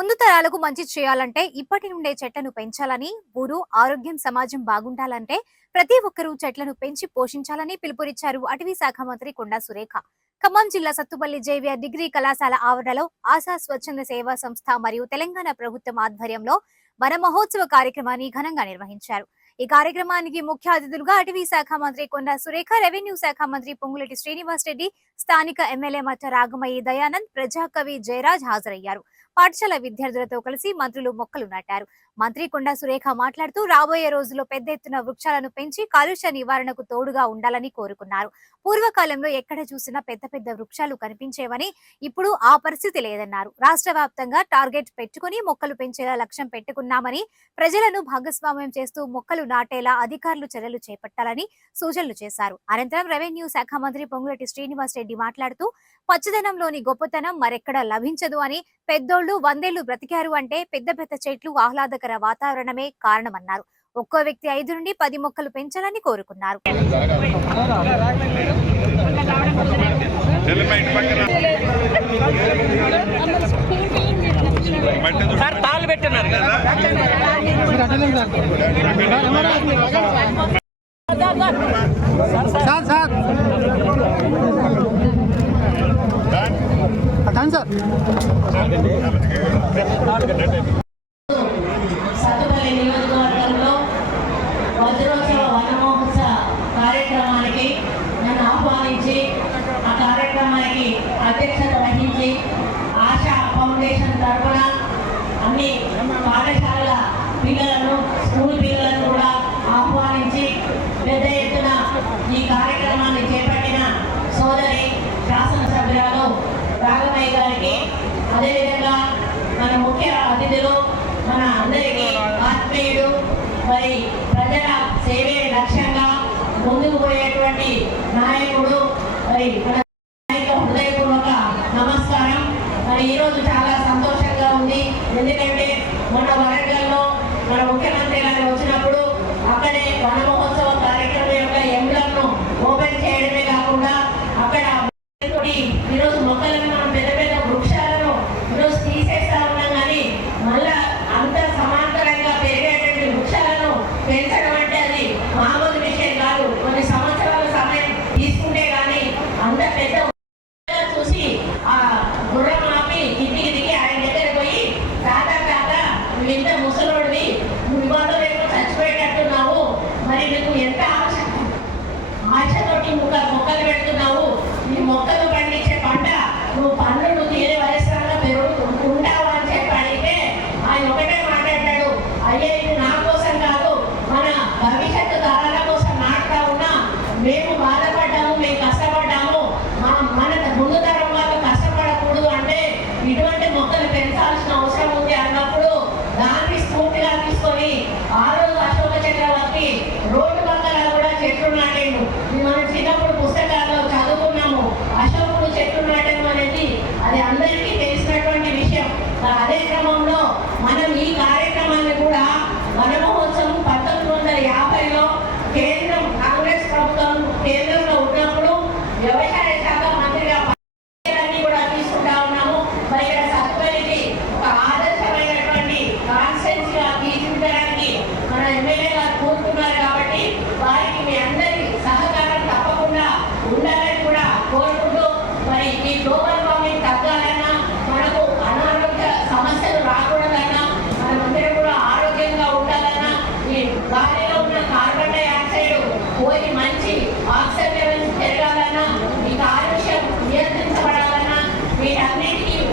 ముందు తరాలకు మంచి చేయాలంటే ఇప్పటి నుండే చెట్లను పెంచాలని ఊరు ఆరోగ్యం సమాజం బాగుండాలంటే ప్రతి ఒక్కరూ చెట్లను పెంచి పోషించాలని పిలుపునిచ్చారు అటవీ శాఖ మంత్రి కొండా సురేఖ. ఖమ్మం జిల్లా సత్తుపల్లి జేవియర్ డిగ్రీ కళాశాల ఆవరణలో ఆశా స్వచ్ఛంద సేవా సంస్థ మరియు తెలంగాణ ప్రభుత్వం ఆధ్వర్యంలో వన మహోత్సవ కార్యక్రమాన్ని ఘనంగా నిర్వహించారు. ఈ కార్యక్రమానికి ముఖ్య అతిథులుగా అటవీ శాఖ మంత్రి కొండా సురేఖ రెవెన్యూ శాఖ మంత్రి పొంగులటి శ్రీనివాస్ రెడ్డి స్థానిక ఎమ్మెల్యే మట్ట రాగమయ్య దయానంద్ ప్రజాకవి జయరాజ్ హాజరయ్యారు. పాఠశాల విద్యార్థులతో కలిసి మంత్రులు మొక్కలు నాటారు. మంత్రి కొండా సురేఖ మాట్లాడుతూ రాబోయే రోజుల్లో పెద్ద ఎత్తున వృక్షాలను పెంచి కాలుష్య నివారణకు తోడుగా ఉండాలని కోరుకున్నారు. పూర్వకాలంలో ఎక్కడ చూసినా పెద్ద పెద్ద వృక్షాలు కనిపించేవని ఇప్పుడు ఆ పరిస్థితి లేదన్నారు. రాష్ట్ర వ్యాప్తంగా టార్గెట్ పెట్టుకుని మొక్కలు పెంచేలా లక్ష్యం పెట్టుకున్నామని ప్రజలను భాగస్వామ్యం చేస్తూ మొక్కలు నాటేలా అధికారులు చర్యలు చేపట్టాలని సూచనలు చేశారు. అనంతరం రెవెన్యూ శాఖ మంత్రి పొంగులటి శ్రీనివాస్ రెడ్డి మాట్లాడుతూ పచ్చదనంలోని గొప్పతనం మరెక్కడా లభించదు అని పెద్దోళ్ళు వందేళ్ళు బ్రతికారు అంటే పెద్ద పెద్ద చెట్లు ఆహ్లాదకర వాతావరణమే కారణమన్నారు. ఒక్కో వ్యక్తి ఐదు నుండి పది మొక్కలు పెంచాలని కోరుకున్నారు. సార్ సార్ సార్ అటండి సార్ సత్తుపల్లి నియోజకవర్గంలో వజ్రోత్సవ వనమహోత్సవ కార్యక్రమానికి నన్ను ఆహ్వానించి ఆ కార్యక్రమానికి అధ్యక్షత వహించి ఆశా ఫౌండేషన్ తరఫున అన్ని పాఠశాలల పిల్లలను స్కూల్ పిల్లలను కూడా ఆహ్వానించి పెద్ద ఎత్తున ఈ కార్యక్రమాన్ని చేపట్టిన సోదరి శాసనసభ్యురాలు రాఘమయ్య గారికి అదేవిధంగా మన ముఖ్య అతిథులు మన అందరికీ ఆత్మీయుడు మరి ప్రజల సేవే లక్ష్యంగా ముందుకు పోయేటువంటి నాయకుడు మరి ఎందుకంటే మన వరంగల్లో మన ముఖ్యమంత్రి నువ్వు చచ్చిపోయేటట్టున్నావు. మరి నీకు ఎంత ఆశ ఆశతోటి ముక్క మొక్కలు పెడుతున్నావు? ఈ మొక్కలు పండించే పంట నువ్వు పన్నులు తీరే మనం చిన్నప్పుడు పుస్తకాల్లో చదువుకున్నాము. అశోకుడు చెట్లు నాటడం అనేది అది అందరికీ తెలిసినటువంటి విషయం. అదే క్రమంలో మనం ఈ కార్యక్రమాన్ని కూడా మనము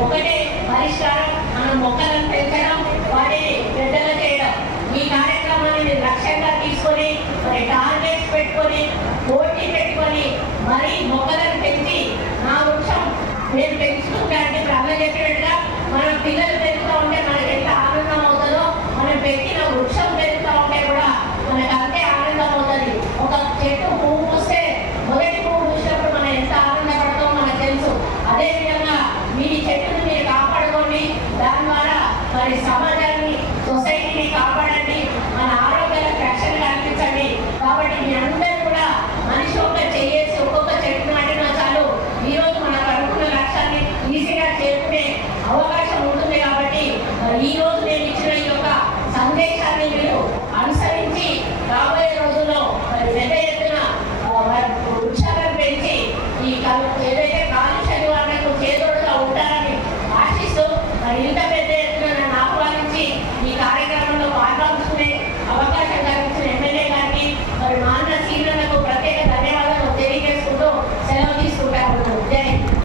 ఒక్కటే పరిష్కారం మనం మొక్కలను పెంచడం వాటిని పెద్దగా చేయడం. ఈ కార్యక్రమాన్ని లక్ష్యంగా తీసుకొని మరి టార్గెట్స్ పెట్టుకొని పోటీ పెట్టుకొని అది సమాజ